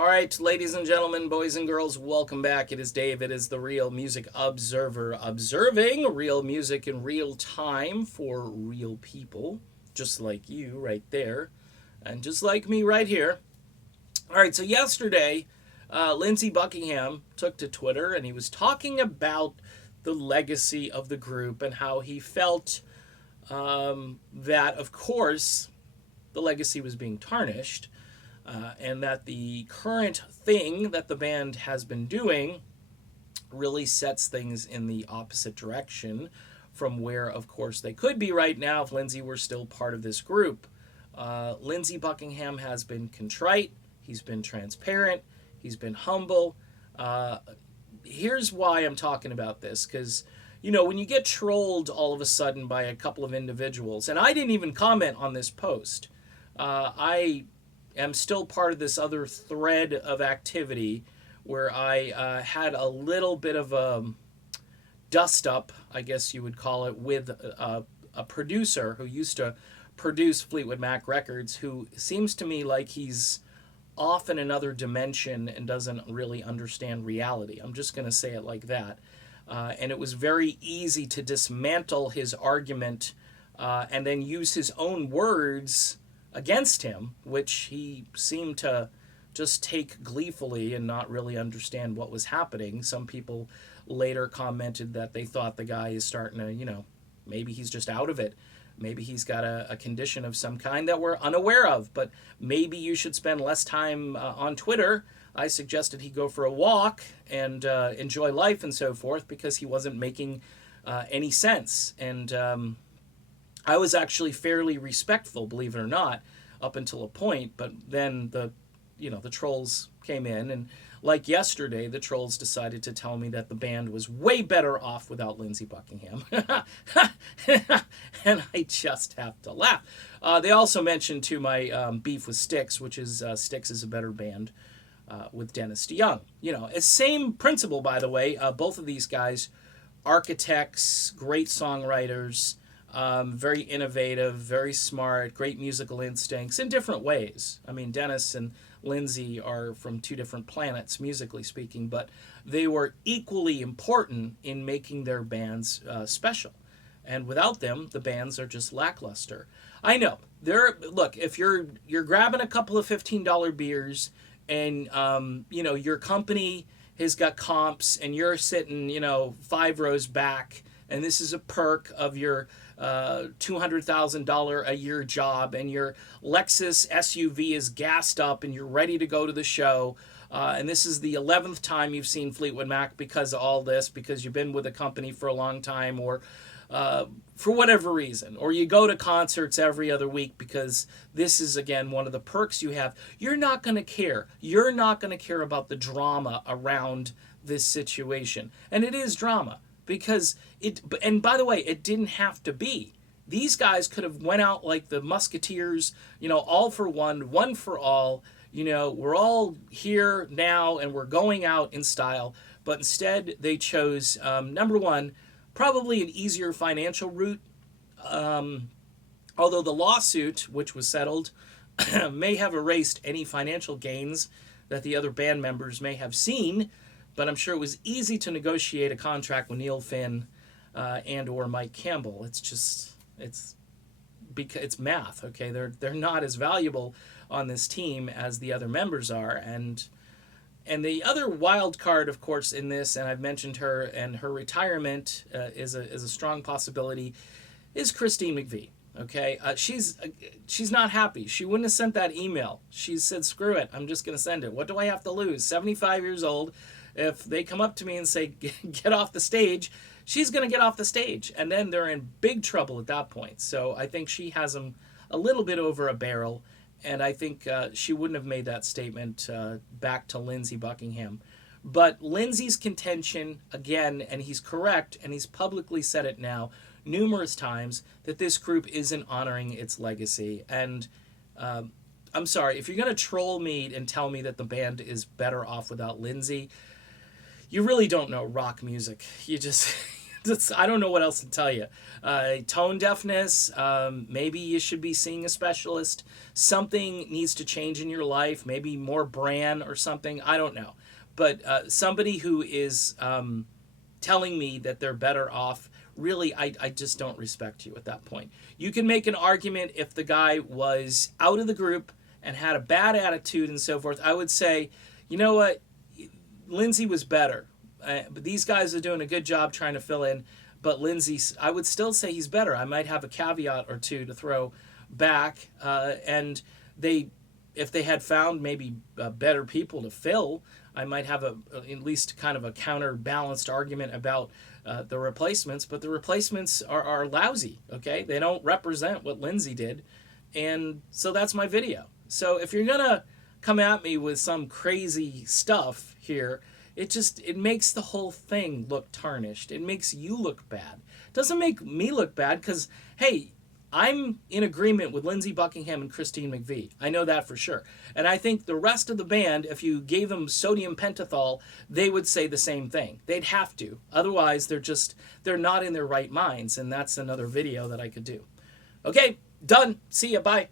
All right, ladies and gentlemen, boys and girls, welcome back. It is Dave. It is the Real Music Observer, observing real music in real time for real people, just like you right there, and just like me right here. All right, so yesterday, Lindsey Buckingham took to Twitter and he was talking about the legacy of the group and how he felt that, of course, the legacy was being tarnished, and that the current thing that the band has been doing really sets things in the opposite direction from where, of course, they could be right now if Lindsey were still part of this group. Lindsey Buckingham has been contrite, he's been transparent, he's been humble. Here's why I'm talking about this, because when you get trolled all of a sudden by a couple of individuals, and I didn't even comment on this post, I am still part of this other thread of activity where I had a little bit of a dust up, I guess you would call it, with a producer who used to produce Fleetwood Mac records, who seems to me like he's off in another dimension and doesn't really understand reality. I'm just going to say it like that. And it was very easy to dismantle his argument and then use his own words against him, which he seemed to just take gleefully and not really understand what was happening. Some people later commented that they thought the guy is starting to, maybe he's just out of it. Maybe he's got a condition of some kind that we're unaware of, but maybe you should spend less time on Twitter. I suggested he go for a walk and enjoy life and so forth, because he wasn't making any sense. And I was actually fairly respectful, believe it or not, up until a point. But then the trolls came in, and like yesterday, the trolls decided to tell me that the band was way better off without Lindsey Buckingham. And I just have to laugh. They also mentioned to my beef with Styx, which is Styx is a better band with Dennis DeYoung. Same principle, by the way. Both of these guys, architects, great songwriters, very innovative, very smart, great musical instincts in different ways. I mean, Dennis and Lindsey are from two different planets, musically speaking, but they were equally important in making their bands special. And without them, the bands are just lackluster. I know. Look, if you're grabbing a couple of $15 beers and your company has got comps and you're sitting 5 rows back, and this is a perk of your $200,000 a year job, and your Lexus SUV is gassed up and you're ready to go to the show, and this is the 11th time you've seen Fleetwood Mac because of all this, because you've been with a company for a long time, or for whatever reason, or you go to concerts every other week because this is, again, one of the perks you have, you're not going to care. You're not going to care about the drama around this situation. And it is drama. Because and by the way, it didn't have to be. These guys could have went out like the Musketeers, all for one for all. We're all here now and we're going out in style. But instead, they chose, number one, probably an easier financial route. Although the lawsuit, which was settled, may have erased any financial gains that the other band members may have seen. But I'm sure it was easy to negotiate a contract with Neil Finn and or Mike Campbell. It's math, okay? They're not as valuable on this team as the other members are, and the other wild card, of course, in this, and I've mentioned her, and her retirement is a strong possibility, is Christine McVie. Okay, she's not happy. She wouldn't have sent that email. She said, "Screw it, I'm just going to send it. What do I have to lose? 75 years old." If they come up to me and say, get off the stage, she's going to get off the stage. And then they're in big trouble at that point. So I think she has them a little bit over a barrel. And I think she wouldn't have made that statement back to Lindsey Buckingham. But Lindsey's contention, again, and he's correct, and he's publicly said it now numerous times, that this group isn't honoring its legacy. And I'm sorry, if you're going to troll me and tell me that the band is better off without Lindsey, you really don't know rock music. You just I don't know what else to tell you. Tone deafness, maybe you should be seeing a specialist. Something needs to change in your life, maybe more bran or something. I don't know. But somebody who is telling me that they're better off, really, I just don't respect you at that point. You can make an argument if the guy was out of the group and had a bad attitude and so forth. I would say, you know what? Lindsey was better. But these guys are doing a good job trying to fill in. But Lindsey, I would still say he's better. I might have a caveat or two to throw back. And if they had found maybe better people to fill, I might have at least kind of a counterbalanced argument about the replacements. But the replacements are lousy, okay? They don't represent what Lindsey did. And so that's my video. So if you're going to come at me with some crazy stuff here, it makes the whole thing look tarnished. It makes you look bad. It doesn't make me look bad because, hey, I'm in agreement with Lindsey Buckingham and Christine McVie. I know that for sure. And I think the rest of the band, if you gave them sodium pentothal, they would say the same thing. They'd have to. Otherwise, they're not in their right minds. And that's another video that I could do. Okay, done. See ya. Bye.